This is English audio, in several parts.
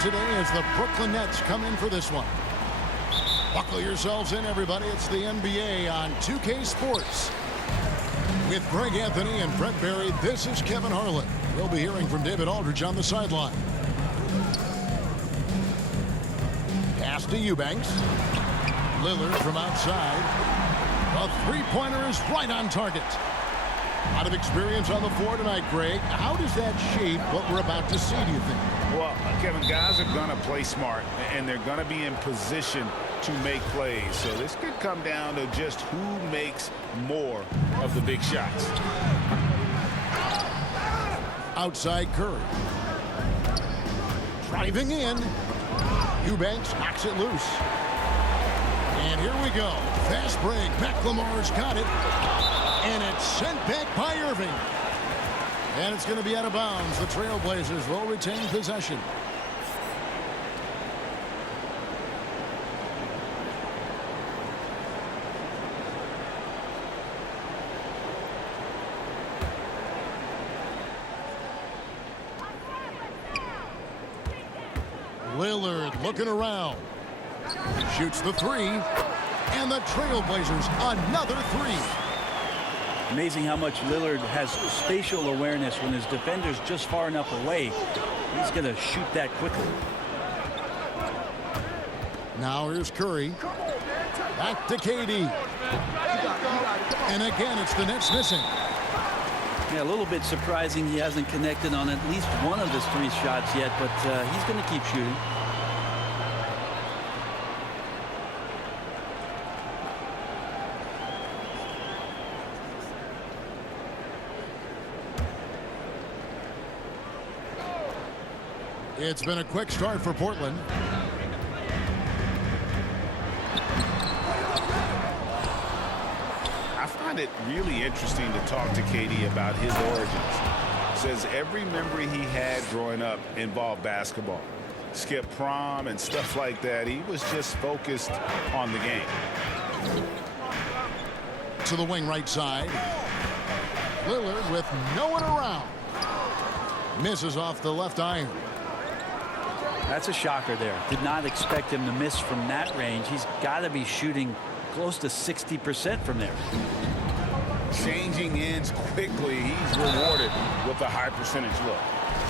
Today as the Brooklyn Nets come in for this one. Buckle yourselves in, everybody. It's the NBA on 2K Sports. With Greg Anthony and Brett Barry, this is Kevin Harlan. We'll be hearing from David Aldridge on the sideline. Pass to Eubanks. Lillard from outside. A three-pointer is right on target. A lot of experience on the floor tonight, Greg. How does that shape what we're about to see, do you think? Well, Kevin, guys are going to play smart, and they're going to be in position to make plays. So this could come down to just who makes more of the big shots. Outside Curry. Driving in. Eubanks knocks it loose. And here we go. Fast break. McLemore's got it. And it's sent back by Irving. And it's going to be out of bounds. The Trailblazers will retain possession. Lillard looking around. Shoots the three. And the Trailblazers another three. Amazing how much Lillard has spatial awareness when his defender's just far enough away. He's going to shoot that quickly. Now here's Curry. Back to KD. And again, it's the Nets missing. Yeah, a little bit surprising he hasn't connected on at least one of his three shots yet, but he's going to keep shooting. It's been a quick start for Portland. I find it really interesting to talk to KD about his origins. Says every memory he had growing up involved basketball. Skip prom and stuff like that. He was just focused on the game. To the wing right side. Lillard with no one around. Misses off the left iron. That's a shocker there. Did not expect him to miss from that range. He's got to be shooting close to 60% from there. Changing ends quickly. He's rewarded with a high percentage look.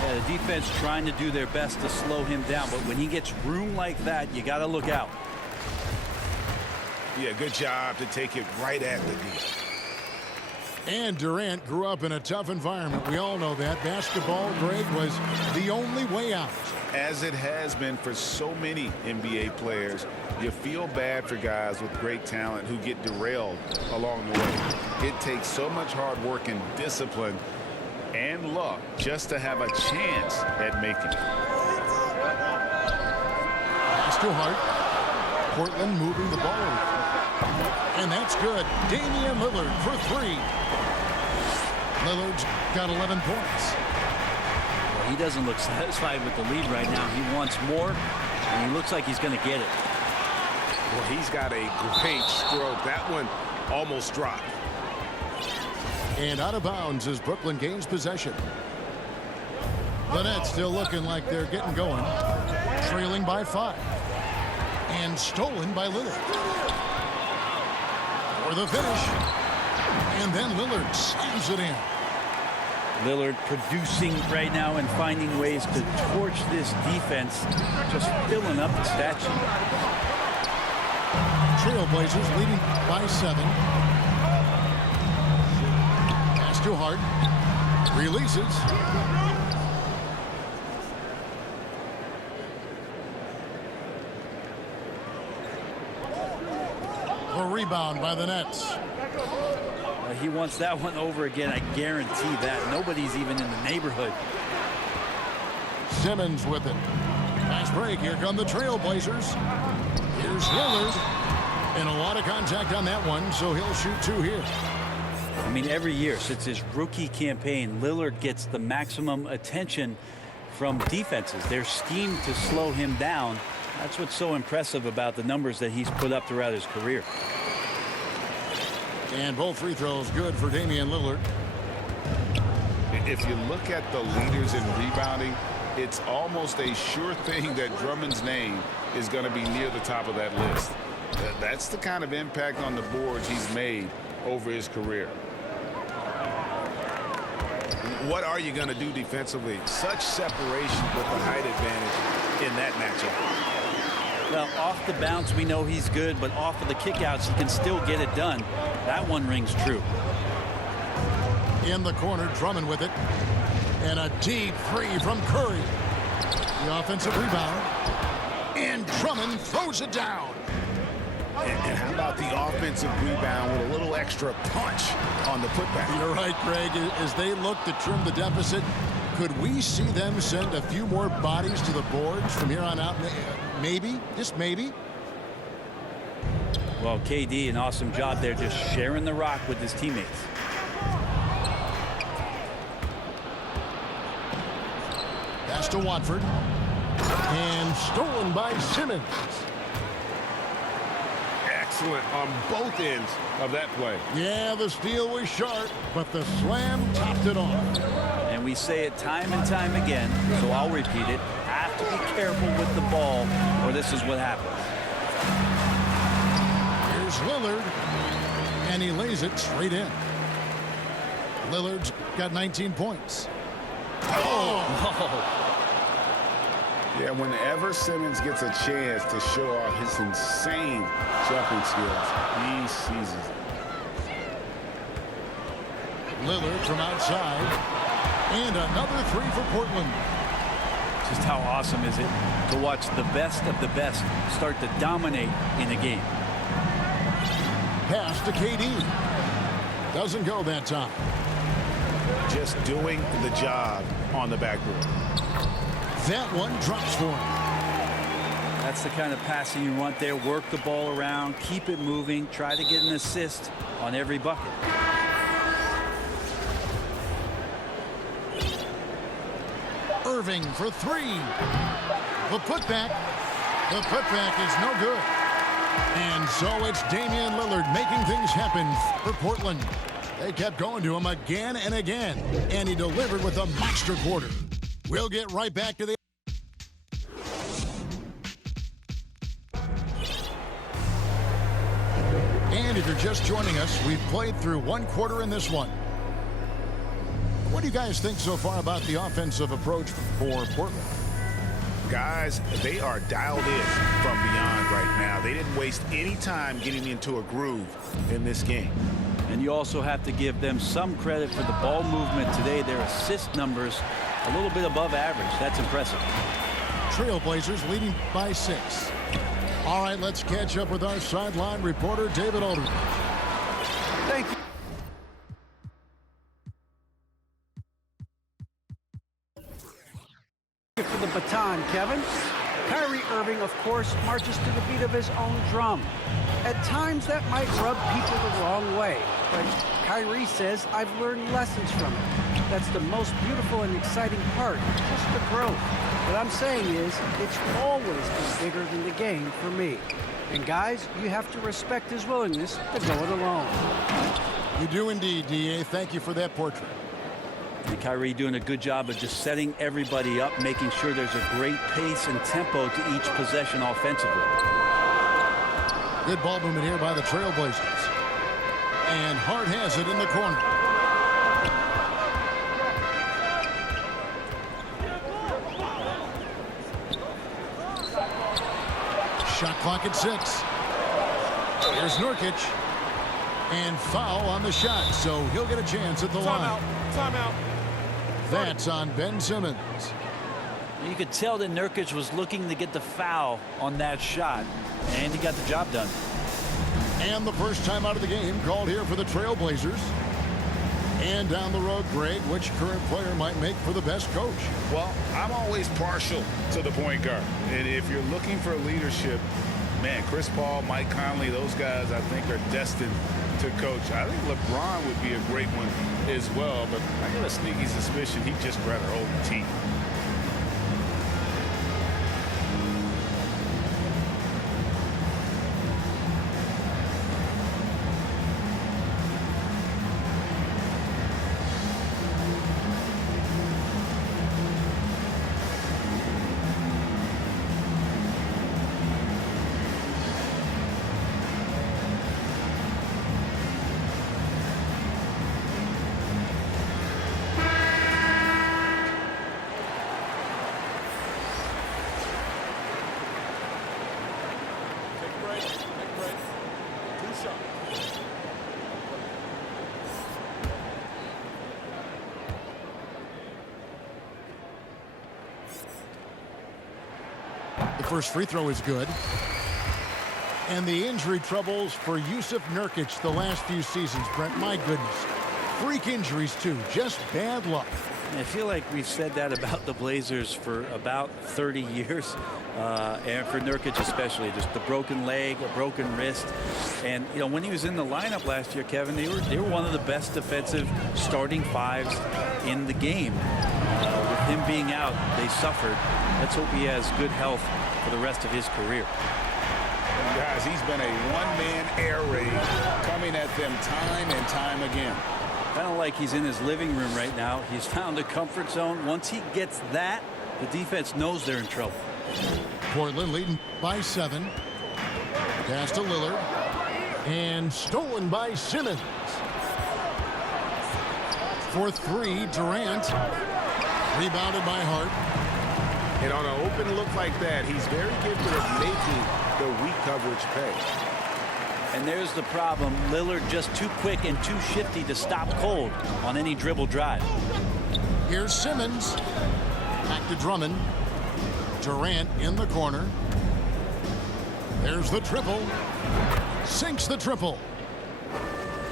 Yeah, the defense trying to do their best to slow him down, but when he gets room like that, you got to look out. Yeah, good job to take it right at the D. And Durant grew up in a tough environment. We all know that. Basketball, Greg, was the only way out. As it has been for so many NBA players, you feel bad for guys with great talent who get derailed along the way. It takes so much hard work and discipline and luck just to have a chance at making it. Pass to Hart. Portland moving the ball. And that's good. Damian Lillard for three. Lillard's got 11 points. He doesn't look satisfied with the lead right now. He wants more, and he looks like he's going to get it. Well, he's got a great stroke. That one almost dropped. And out of bounds as Brooklyn gains possession. The Nets still looking like they're getting going. Trailing by 5. And stolen by Lillard. For the finish. And then Lillard slams it in. Lillard producing right now and finding ways to torch this defense, just filling up the stat sheet. Trailblazers leading by 7. Pass to Hart. Releases. A rebound by the Nets. He wants that one over again. I guarantee that. Nobody's even in the neighborhood. Simmons with it. Fast break. Here come the Trailblazers. Here's Lillard. And a lot of contact on that one, so he'll shoot 2 here. I mean, every year since his rookie campaign, Lillard gets the maximum attention from defenses. They're schemed to slow him down. That's what's so impressive about the numbers that he's put up throughout his career. And both free throws good for Damian Lillard. If you look at the leaders in rebounding, it's almost a sure thing that Drummond's name is going to be near the top of that list. That's the kind of impact on the boards he's made over his career. What are you going to do defensively? Such separation with the height advantage in that matchup. Well, off the bounce, we know he's good, but off of the kickouts, he can still get it done. That one rings true. In the corner, Drummond with it. And a deep three from Curry. The offensive rebound. And Drummond throws it down. And how about the offensive rebound with a little extra punch on the putback? You're right, Greg. As they look to trim the deficit, could we see them send a few more bodies to the boards from here on out? Maybe, just maybe. Well, KD, an awesome job there, just sharing the rock with his teammates. Pass to Watford. And stolen by Simmons. Excellent on both ends of that play. Yeah, the steal was sharp, but the slam topped it off. And we say it time and time again, so I'll repeat it. Have to be careful with the ball, or this is what happens. Here's Lillard, and he lays it straight in. Lillard's got 19 points. Oh! Yeah, whenever Simmons gets a chance to show off his insane jumping skills, he seizes it. Lillard from outside. And another three for Portland. Just how awesome is it to watch the best of the best start to dominate in a game. Pass to KD. Doesn't go that time. Just doing the job on the backboard. That one drops for him. That's the kind of passing you want there. Work the ball around, keep it moving, try to get an assist on every bucket. Irving for three. The putback. The putback is no good. And so it's Damian Lillard making things happen for Portland. They kept going to him again and again. And he delivered with a monster quarter. We'll get right back to the... And if you're just joining us, we've played through one quarter in this one. What do you guys think so far about the offensive approach for Portland? Guys, they are dialed in from beyond right now. They didn't waste any time getting into a groove in this game. And you also have to give them some credit for the ball movement today. Their assist numbers a little bit above average. That's impressive. Trailblazers leading by 6. All right, let's catch up with our sideline reporter, David Aldridge. Thank you. For the baton, Kevin. Kyrie Irving, of course, marches to the beat of his own drum. At times, that might rub people the wrong way, but Kyrie says, I've learned lessons from it. That's the most beautiful and exciting part, just the growth. What I'm saying is, it's always been bigger than the game for me. And guys, you have to respect his willingness to go it alone. You do indeed, D.A. Thank you for that portrait. And Kyrie doing a good job of just setting everybody up, making sure there's a great pace and tempo to each possession offensively. Good ball movement here by the Trailblazers. And Hart has it in the corner. Shot clock at 6. Here's Nurkic. And foul on the shot, so he'll get a chance at the line. Timeout. That's on Ben Simmons. You could tell that Nurkic was looking to get the foul on that shot, and he got the job done. And the first time out of the game called here for the Trailblazers. And down the road, Greg, which current player might make for the best coach? Well, I'm always partial to the point guard. And if you're looking for leadership, man, Chris Paul, Mike Conley, those guys I think are destined to coach. I think LeBron would be a great one as well, but I got a sneaky suspicion he'd just rather hold the team. The first free throw is good. And the injury troubles for Yusuf Nurkic the last few seasons, Brent. My goodness. Freak injuries, too. Just bad luck. I feel like we've said that about the Blazers for about 30 years. And for Nurkic especially, just the broken leg, a broken wrist. And, you know, when he was in the lineup last year, Kevin, they were one of the best defensive starting fives in the game. With him being out, they suffered. Let's hope he has good health for the rest of his career. And guys, he's been a one-man air raid coming at them time and time again. Kind of like he's in his living room right now. He's found a comfort zone. Once he gets that, the defense knows they're in trouble. Portland leading by 7. Pass to Lillard. And stolen by Simmons. For 3, Durant. Rebounded by Hart. And on an open look like that, he's very gifted at making the weak coverage pay. And there's the problem. Lillard just too quick and too shifty to stop cold on any dribble drive. Here's Simmons. Back to Drummond. Durant in the corner. There's the triple. Sinks the triple.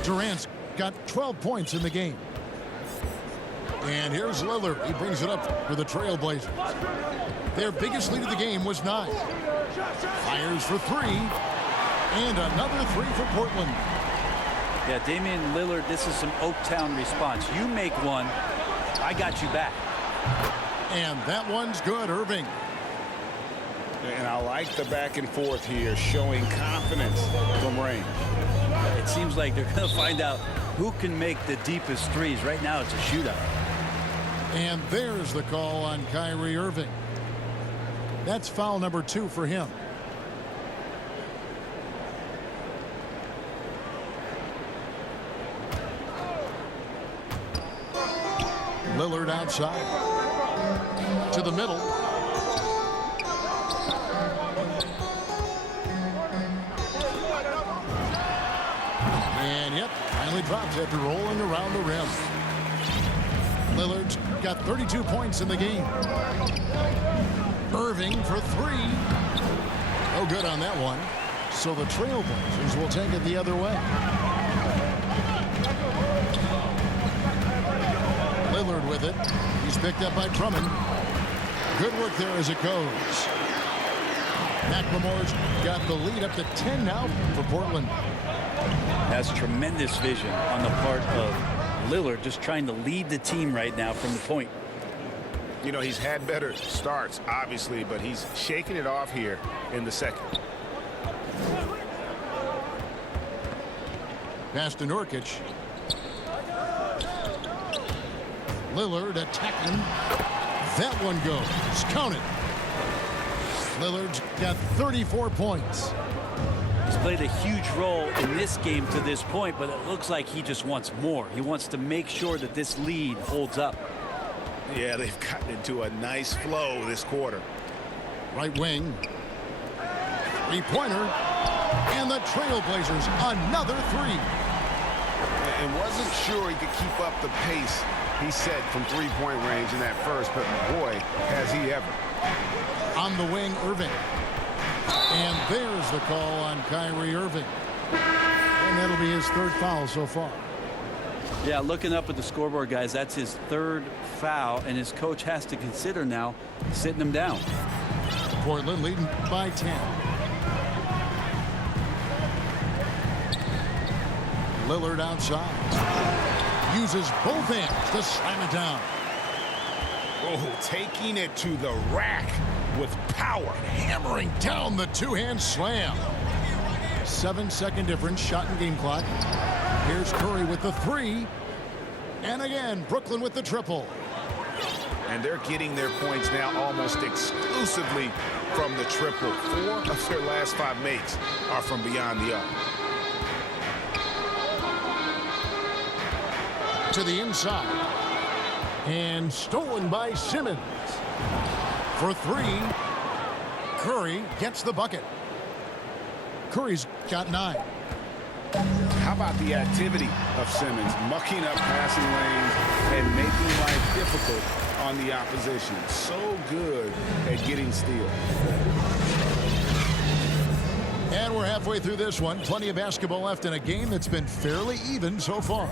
Durant's got 12 points in the game. And here's Lillard. He brings it up for the Trailblazers. Their biggest lead of the game was 9. Fires for 3. And another 3 for Portland. Yeah, Damian Lillard, this is some Oaktown response. You make one, I got you back. And that one's good, Irving. And I like the back and forth here, showing confidence from range. It seems like they're going to find out who can make the deepest threes. Right now, it's a shootout. And there's the call on Kyrie Irving. That's foul number 2 for him. Lillard outside. To the middle. And yep, finally drops after rolling around the rim. Lillard's got 32 points in the game. Irving for 3. No good on that one. So the Trailblazers will take it the other way. Lillard with it. He's picked up by Drummond. Good work there as it goes. McLemore's got the lead up to 10 now for Portland. Has tremendous vision on the part of Lillard, just trying to lead the team right now from the point. You know, he's had better starts, obviously, but he's shaking it off here in the second. Pass to Nurkic. Lillard attacking. That one goes. Count it. Lillard's got 34 points. He's played a huge role in this game to this point, but it looks like he just wants more. He wants to make sure that this lead holds up. Yeah, they've gotten into a nice flow this quarter. Right wing. 3-pointer. And the Trailblazers another 3. And wasn't sure he could keep up the pace he set from three-point range in that first, but boy, has he ever. On the wing, Irving. And there's the call on Kyrie Irving. And that'll be his 3rd foul so far. Yeah, looking up at the scoreboard, guys, that's his 3rd foul, and his coach has to consider now sitting him down. Portland leading by 10. Lillard outside. Uses both hands to slam it down. Oh, taking it to the rack with power. Hammering down the 2-hand slam. 7-second difference, shot and game clock. Here's Curry with the 3. And again, Brooklyn with the triple. And they're getting their points now almost exclusively from the triple. 4 of their last 5 makes are from beyond the arc. To the inside. And stolen by Simmons. For 3. Curry gets the bucket. Curry's got 9. How about the activity of Simmons, mucking up passing lanes and making life difficult on the opposition. So good at getting steals. we're halfway through this one. Plenty of basketball left in a game that's been fairly even so far.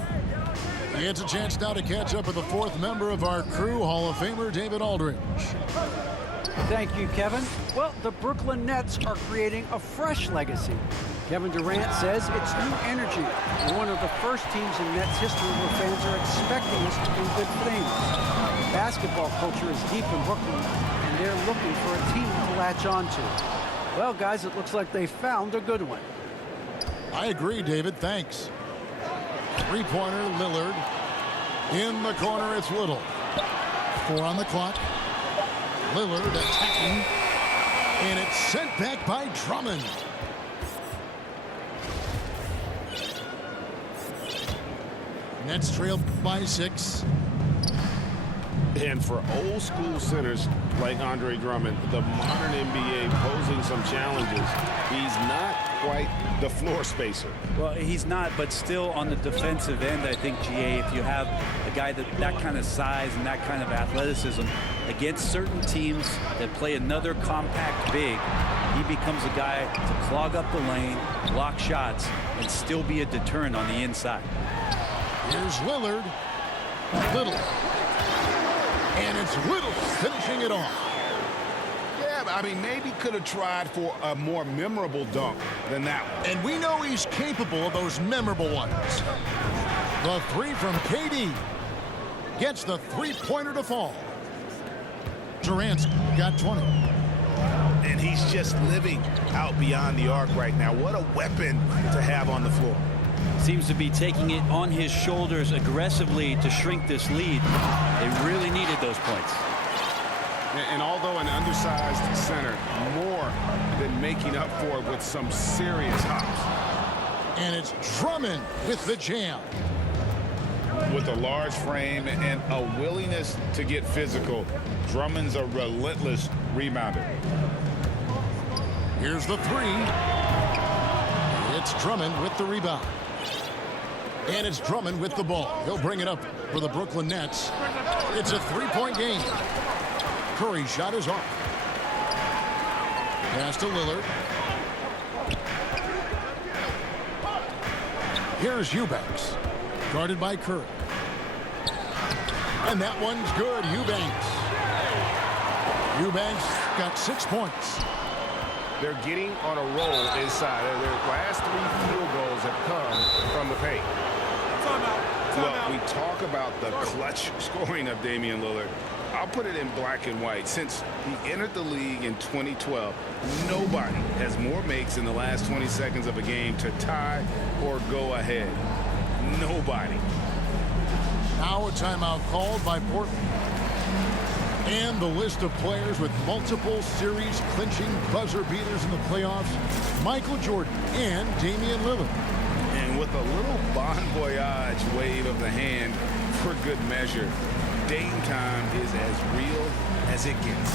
It's a chance now to catch up with the fourth member of our crew, Hall of Famer David Aldridge. Thank you, Kevin. Well, the Brooklyn Nets are creating a fresh legacy. Kevin Durant says it's new energy. We're one of the first teams in Nets history where fans are expecting us to do good things. Basketball culture is deep in Brooklyn, and they're looking for a team to latch onto. Well, guys, it looks like they found a good one. I agree, David. Thanks. Three-pointer, Lillard. In the corner, it's Little. 4 on the clock. Lillard attacking. And it's sent back by Drummond. Nets trail by 6. And for old school centers like Andre Drummond, the modern NBA posing some challenges. He's not quite the floor spacer. Well, he's not, but still on the defensive end, I think, GA, if you have a guy that kind of size and that kind of athleticism against certain teams that play another compact big, he becomes a guy to clog up the lane, block shots, and still be a deterrent on the inside. Here's Lillard. Little. And it's Little finishing it off. Yeah, I mean, maybe could have tried for a more memorable dunk than that one. And we know he's capable of those memorable ones. The 3 from KD gets the three-pointer to fall. Durant's got 20. And he's just living out beyond the arc right now. What a weapon to have on the floor. Seems to be taking it on his shoulders aggressively to shrink this lead. They really needed those points. And although an undersized center, more than making up for it with some serious hops. And it's Drummond with the jam. With a large frame and a willingness to get physical, Drummond's a relentless rebounder. Here's the 3. It's Drummond with the rebound. And it's Drummond with the ball. He'll bring it up for the Brooklyn Nets. It's a 3-point game. Curry's shot is off. Pass to Lillard. Here's Eubanks. Guarded by Curry. And that one's good. Eubanks got 6 points. They're getting on a roll inside. Their last 3 field goals have come from the paint. Well, we talk about the clutch scoring of Damian Lillard. I'll put it in black and white. Since he entered the league in 2012, nobody has more makes in the last 20 seconds of a game to tie or go ahead. Nobody. Now a timeout called by Portland. And the list of players with multiple series clinching buzzer beaters in the playoffs: Michael Jordan and Damian Lillard. And with a little bon voyage wave of the hand for good measure, Dame time is as real as it gets.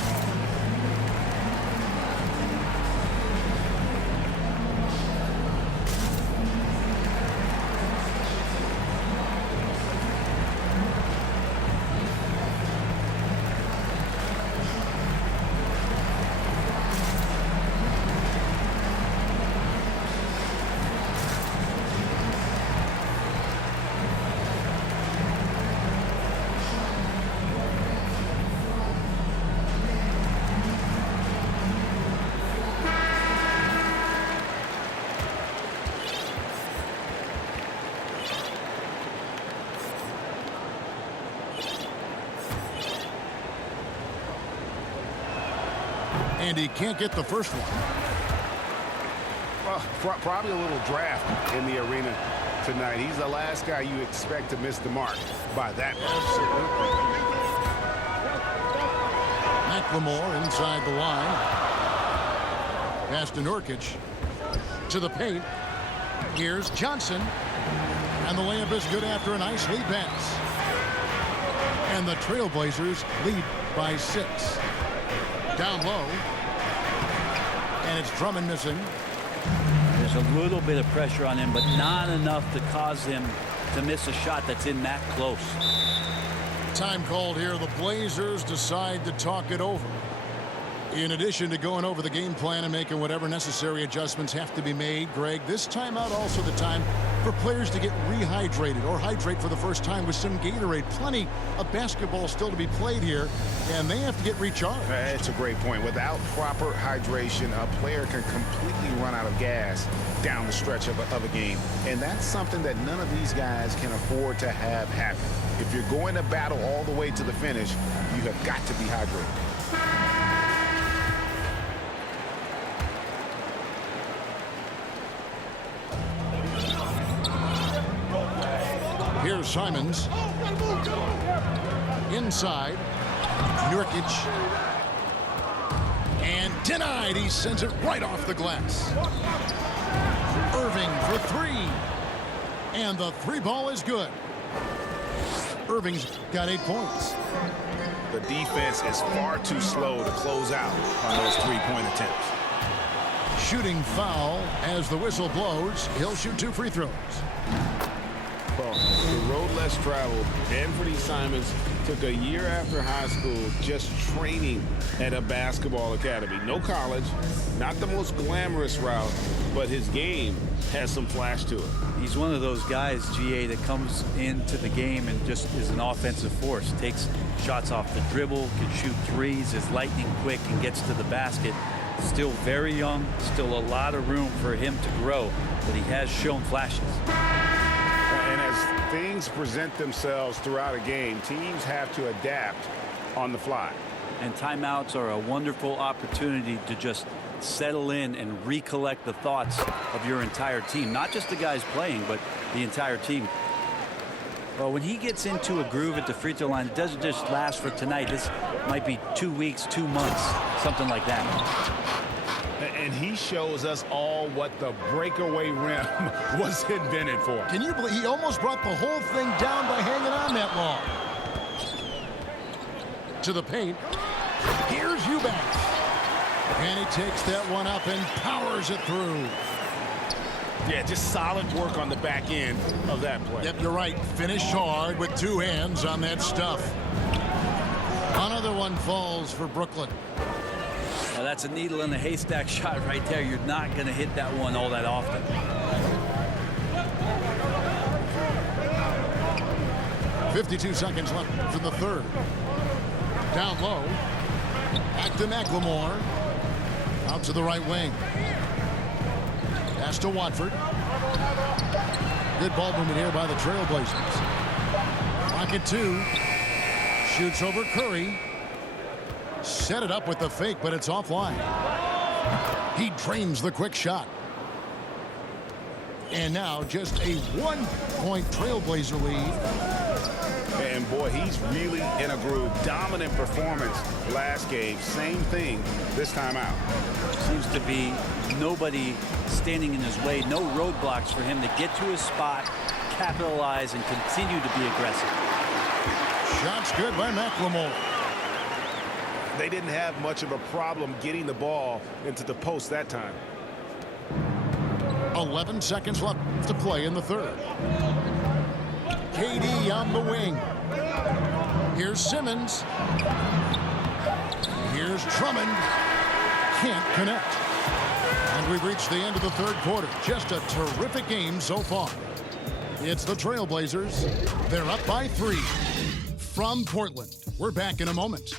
And he can't get the first one. Well, probably a little draft in the arena tonight. He's the last guy you expect to miss the mark by that much. McLemore inside the line. Pass to Nurkic. To the paint. Here's Johnson. And the layup is good after a nice lead pass. And the Trailblazers lead by 6. Down low. And it's Drummond missing. There's a little bit of pressure on him, but not enough to cause him to miss a shot that's in that close. Time called here. The Blazers decide to talk it over. In addition to going over the game plan and making whatever necessary adjustments have to be made, Greg, this timeout also the time for players to get rehydrated or hydrate for the first time with some Gatorade. Plenty of basketball still to be played here, and they have to get recharged. That's a great point. Without proper hydration, a player can completely run out of gas down the stretch of a game, and that's something that none of these guys can afford to have happen. If you're going to battle all the way to the finish, you have got to be hydrated. Here's Simons. Inside. Nurkic. And denied. He sends it right off the glass. Irving for three. And the three ball is good. Irving's got 8 points. The defense is far too slow to close out on those three-point attempts. Shooting foul as the whistle blows. He'll shoot 2 free throws. Well, the road less traveled. Anthony Simons took a year after high school just training at a basketball academy. No college, not the most glamorous route, but his game has some flash to it. He's one of those guys, GA, that comes into the game and just is an offensive force. Takes shots off the dribble, can shoot threes, is lightning quick, and gets to the basket. Still very young, still a lot of room for him to grow, but he has shown flashes. And as things present themselves throughout a game, teams have to adapt on the fly. And timeouts are a wonderful opportunity to just settle in and recollect the thoughts of your entire team. Not just the guys playing, but the entire team. Well, when he gets into a groove at the free throw line, it doesn't just last for tonight. This might be 2 weeks, 2 months, something like that. And he shows us all what the breakaway rim was invented for. Can you believe he almost brought the whole thing down by hanging on that long? To the paint. Here's Eubanks. And he takes that one up and powers it through. Yeah, just solid work on the back end of that play. Yep, you're right. Finished hard with 2 hands on that stuff. Another one falls for Brooklyn. Now that's a needle in the haystack shot right there. You're not going to hit that one all that often. .52 seconds left for the third. Down low. Back to McLemore. Out to the right wing. Pass to Watford. Good ball movement here by the Trailblazers. Rocket 2. Shoots over Curry. Set it up with the fake, but it's offline. He drains the quick shot. And now just a 1-point Trailblazer lead. And boy, he's really in a groove. Dominant performance last game. Same thing this time out. Seems to be nobody standing in his way. No roadblocks for him to get to his spot, capitalize, and continue to be aggressive. Shots good by McLemore. They didn't have much of a problem getting the ball into the post that time. 11 seconds left to play in the third. KD on the wing. Here's Simmons. Here's Drummond. Can't connect. And we've reached the end of the third quarter. Just a terrific game so far. It's the Trailblazers. They're up by 3 from Portland. We're back in a moment.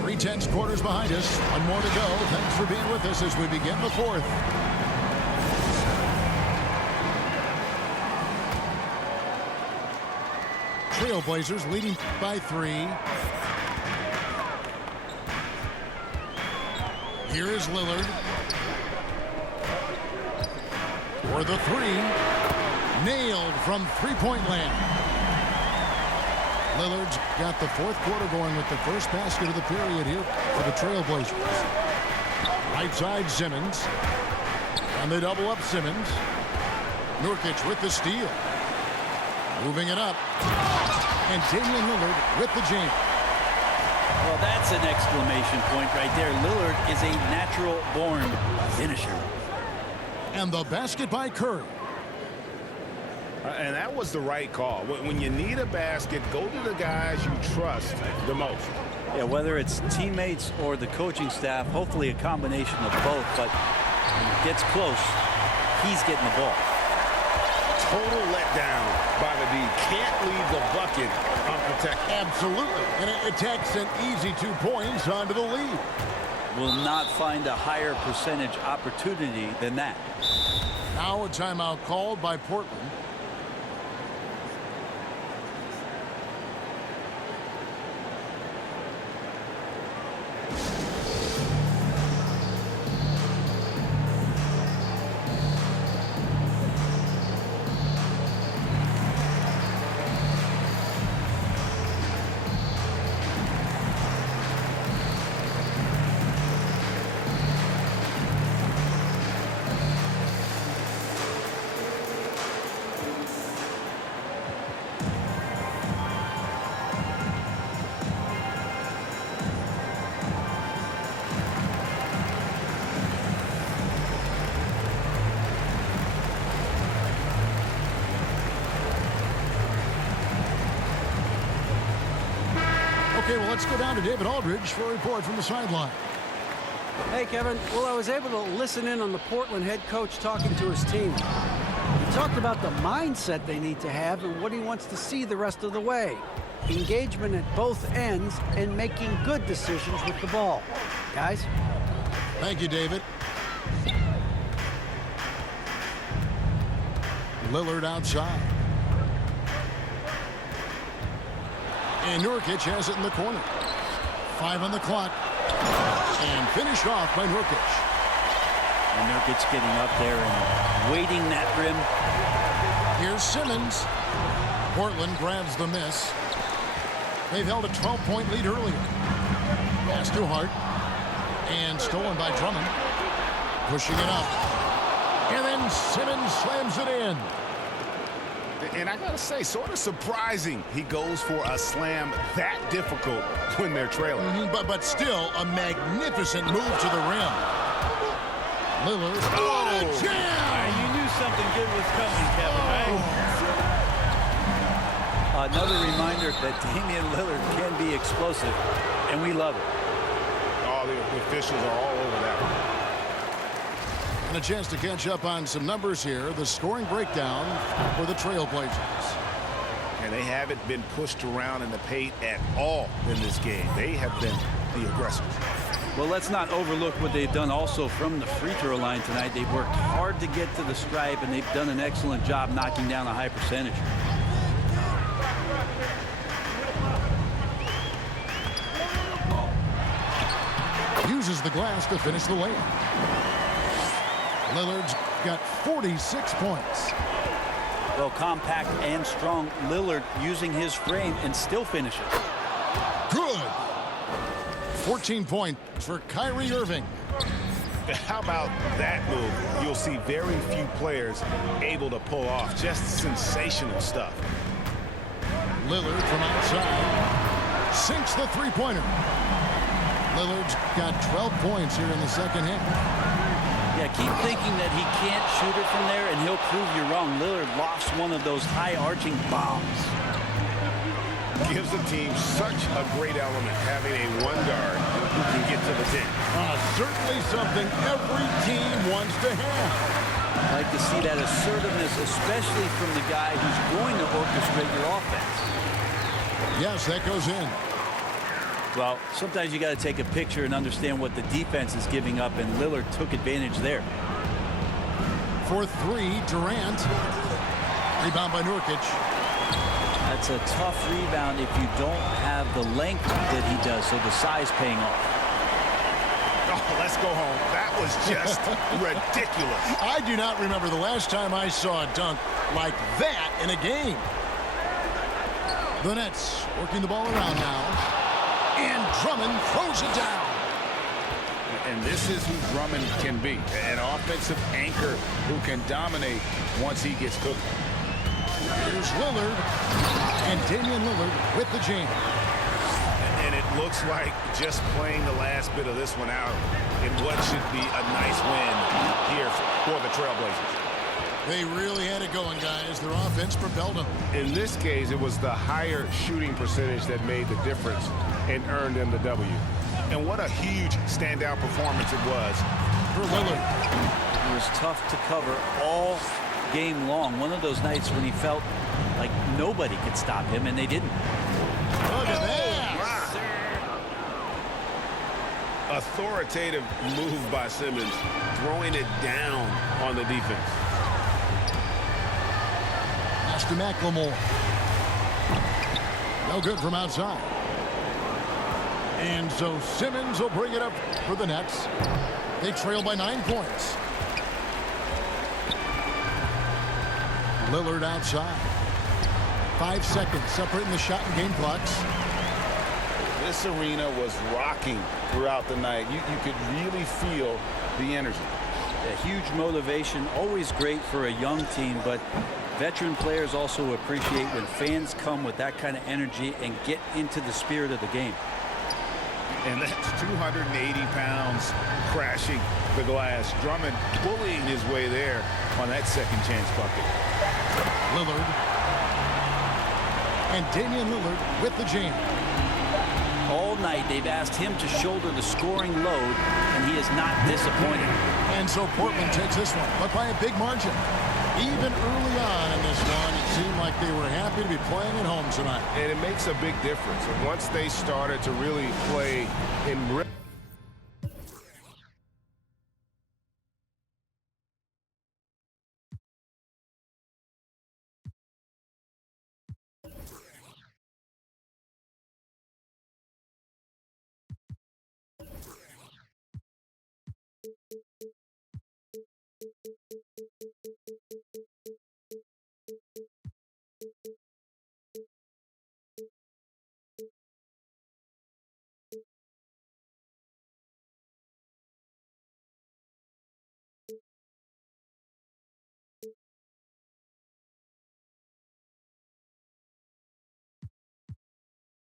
Three-tenths quarters behind us. One more to go. Thanks for being with us as we begin the fourth. Trailblazers leading by 3. Here is Lillard. For the 3. Nailed from three-point land. Lillard's got the fourth quarter going with the first basket of the period here for the Trailblazers. Right side Simmons. And they double up Simmons. Nurkic with the steal. Moving it up. And Damian Lillard with the jam. Well, that's an exclamation point right there. Lillard is a natural-born finisher. And the basket by Curry. And that was the right call. When you need a basket, go to the guys you trust the most. Yeah, whether it's teammates or the coaching staff, hopefully a combination of both. But when it gets close, he's getting the ball. Total letdown by the D. Can't leave the bucket unprotected. Absolutely. And it takes an easy 2 points onto the lead. Will not find a higher percentage opportunity than that. Now a timeout called by Portland. Okay, well, let's go down to David Aldridge for a report from the sideline. Hey, Kevin. Well, I was able to listen in on the Portland head coach talking to his team. He talked about the mindset they need to have and what he wants to see the rest of the way. Engagement at both ends and making good decisions with the ball. Guys? Thank you, David. Lillard outside. And Nurkic has it in the corner. 5 on the clock. And finished off by Nurkic. And Nurkic getting up there and waiting that rim. Here's Simmons. Portland grabs the miss. They've held a 12-point lead earlier. Pass to Hart. And stolen by Drummond. Pushing it up. And then Simmons slams it in. And I gotta say, sort of surprising he goes for a slam that difficult when they're trailing. But still a magnificent move to the rim. Lillard. What a jam! You knew something good was coming, Kevin, right? Another reminder that Damian Lillard can be explosive, and we love it. All the officials are all over that one. And a chance to catch up on some numbers here. The scoring breakdown for the Trailblazers. And they haven't been pushed around in the paint at all in this game. They have been the aggressors. Well, let's not overlook what they've done also from the free throw line tonight. They've worked hard to get to the stripe, and they've done an excellent job knocking down a high percentage. Uses the glass to finish the layup. Lillard's got 46 points. Well, compact and strong Lillard using his frame and still finishing. Good. 14 points for Kyrie Irving. How about that move? You'll see very few players able to pull off just sensational stuff. Lillard from outside sinks the three-pointer. Lillard's got 12 points here in the second half. Yeah, keep thinking that he can't shoot it from there, and he'll prove you wrong. Lillard lost one of those high-arching bombs. Gives the team such a great element having a one guard who can get to the tip. Certainly something every team wants to have. I like to see that assertiveness, especially from the guy who's going to orchestrate your offense. Yes, that goes in. Well, sometimes you got to take a picture and understand what the defense is giving up, and Lillard took advantage there. For three, Durant. Rebound by Nurkic. That's a tough rebound if you don't have the length that he does, so the size paying off. Oh, let's go home. That was just ridiculous. I do not remember the last time I saw a dunk like that in a game. The Nets working the ball around now. And Drummond throws it down. And this is who Drummond can be. An offensive anchor who can dominate once he gets cooking. Here's Lillard. And Damian Lillard with the jam. And it looks like just playing the last bit of this one out in what should be a nice win here for the Trailblazers. They really had it going, guys. Their offense propelled them. In this case, it was the higher shooting percentage that made the difference and earned them the W. And what a huge standout performance it was For Lillard. It was tough to cover all game long. One of those nights when he felt like nobody could stop him, and they didn't. Look at that. Authoritative move by Simmons, throwing it down on the defense. Pass to McLemore. No good from outside. And so Simmons will bring it up for the Nets. They trail by 9 points. Lillard outside. 5 seconds separating the shot and game clocks. This arena was rocking throughout the night. You could really feel the energy. A huge motivation, always great for a young team, but veteran players also appreciate when fans come with that kind of energy and get into the spirit of the game. And that's 280 pounds crashing the glass. Drummond bullying his way there on that second chance bucket. Lillard. And Damian Lillard with the jam. All night they've asked him to shoulder the scoring load, and he is not disappointed. And so Portland takes this one, but by a big margin. Even early on in this one, it seemed like they were happy to be playing at home tonight. And it makes a big difference. And once they started to really play in